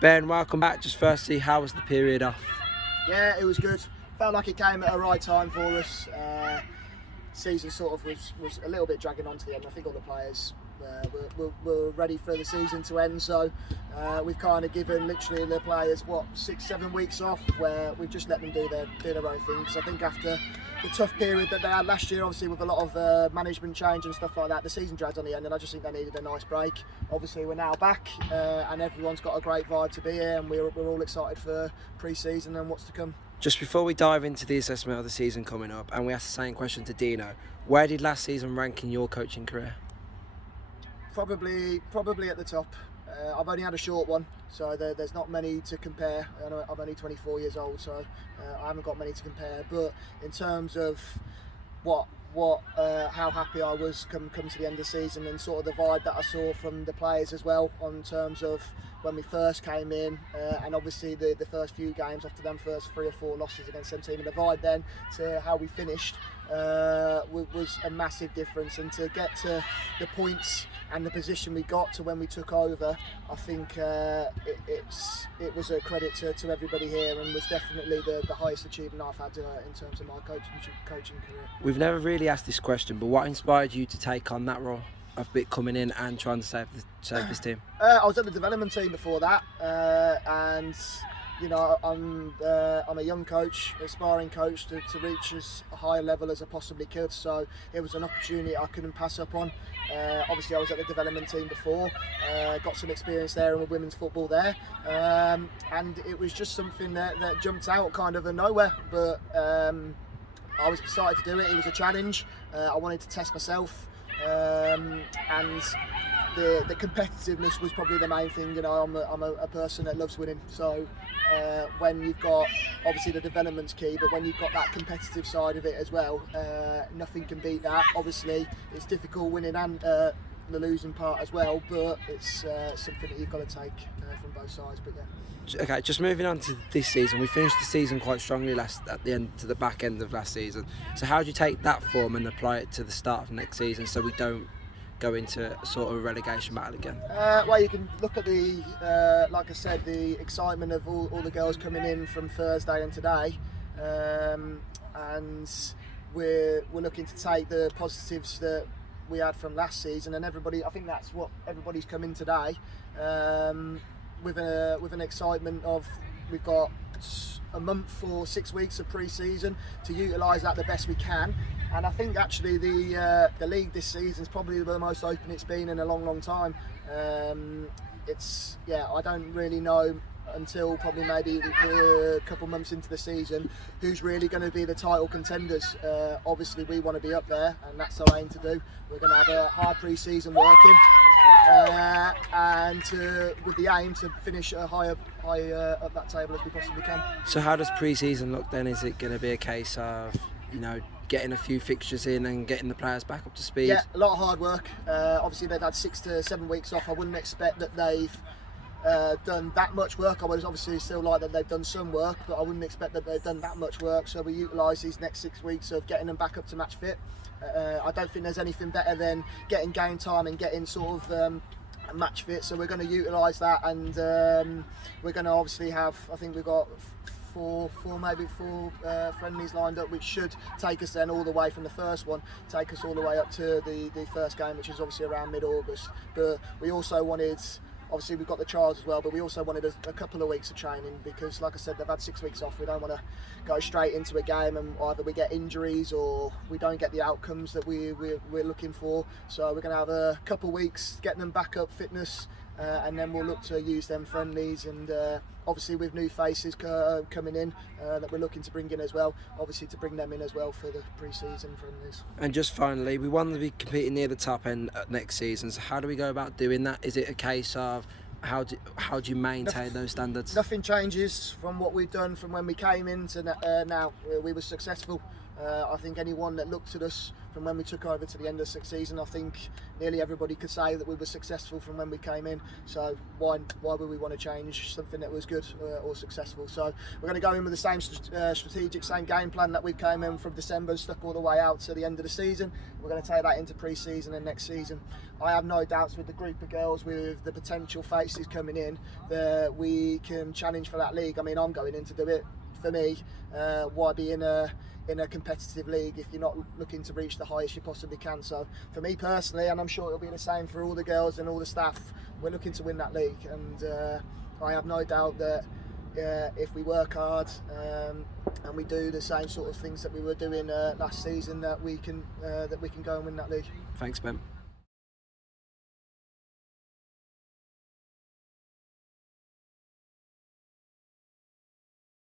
Ben, welcome back. Just firstly, how was the period off? Yeah, it was good. Felt like it came at the right time for us. Season sort of was a little bit dragging on to the end. I think all the players were ready for the season to end, so we've kind of given literally the players 6-7 weeks off, where we've just let them do their own thing. Because I think after the tough period that they had last year, obviously with a lot of management change and stuff like that, the season dragged on the end, and I just think they needed a nice break. Obviously we're now back, and everyone's got a great vibe to be here, and we're all excited for pre-season and what's to come. Just before we dive into the assessment of the season coming up, and we ask the same question to Dino, where did last season rank in your coaching career? Probably at the top. I've only had a short one, so there's not many to compare. I'm only 24 years old, so I haven't got many to compare. But in terms of how happy I was come to the end of the season, and sort of the vibe that I saw from the players as well, on terms of when we first came in, and obviously the first few games after them first 3 or 4 losses against some team, and the vibe then to how we finished was a massive difference. And to get to the points and the position we got to when we took over, I think it was a credit to everybody here, and was definitely the highest achievement I've had in terms of my coaching career. We've never really asked this question, but what inspired you to take on that role of coming in and trying to save this team? I was at the development team before that, and you know, I'm a young coach, aspiring coach to reach as high a level as I possibly could. So it was an opportunity I couldn't pass up on. Obviously, I was at the development team before, got some experience there in women's football there, and it was just something that jumped out kind of nowhere. But I was excited to do it. It was a challenge. I wanted to test myself, and the competitiveness was probably the main thing. You know, I'm a person that loves winning, so when you've got, obviously the development's key, but when you've got that competitive side of it as well, nothing can beat that. Obviously it's difficult winning and the losing part as well, but it's something that you've got to take from both sides. But yeah. Okay, just moving on to this season. We finished the season quite strongly at the back end of last season. So how do you take that form and apply it to the start of next season, so we don't go into sort of a relegation battle again? Well, you can look at the, like I said, the excitement of all the girls coming in from Thursday and today, and we're looking to take the positives that we had from last season, and everybody, I think that's what everybody's come in today, with an excitement of, we've got a month or 6 weeks of pre-season to utilise that the best we can. And I think actually the league this season is probably the most open it's been in a long time. I don't really know until probably maybe a couple months into the season who's really going to be the title contenders. Obviously we want to be up there, and that's our aim to do. We're going to have a hard pre-season working, and with the aim to finish high up that table as we possibly can. So how does pre-season look then? Is it going to be a case of, you know, getting a few fixtures in and getting the players back up to speed? Yeah, a lot of hard work. Obviously they've had 6 to 7 weeks off. I wouldn't expect that they've done that much work. I would obviously still like that they've done some work, but I wouldn't expect that they've done that much work. So we utilise these next 6 weeks of getting them back up to match fit. I don't think there's anything better than getting game time and getting sort of match fit. So we're going to utilise that, and we're going to obviously have, I think we've got four friendlies lined up, which should take us then all the way from the first one, take us all the way up to the first game, which is obviously around mid-August. But we also wanted, obviously we've got the trials as well, but we also wanted a couple of weeks of training, because like I said, they've had 6 weeks off. We don't want to go straight into a game and either we get injuries or we don't get the outcomes that we're looking for. So we're going to have a couple of weeks getting them back up fitness, and then we'll look to use them friendlies, and obviously with new faces coming in that we're looking to bring in as well, obviously to bring them in as well for the pre-season friendlies. And just finally, we want to be competing near the top end next season, so how do we go about doing that? Is it a case of how do you maintain those standards? Nothing changes from what we've done from when we came in to now. We were successful. I think anyone that looked at us from when we took over to the end of the season, I think nearly everybody could say that we were successful from when we came in. So why would we want to change something that was good or successful? So we're going to go in with the same strategic, same game plan that we came in from December and stuck all the way out to the end of the season. We're going to take that into pre-season and next season. I have no doubts with the group of girls, with the potential faces coming in, that we can challenge for that league. I mean, I'm going in to do it. For me, why be in a competitive league if you're not looking to reach the highest you possibly can? So for me personally, and I'm sure it'll be the same for all the girls and all the staff, we're looking to win that league, and I have no doubt that if we work hard and we do the same sort of things that we were doing last season, that we can go and win that league. Thanks, Ben.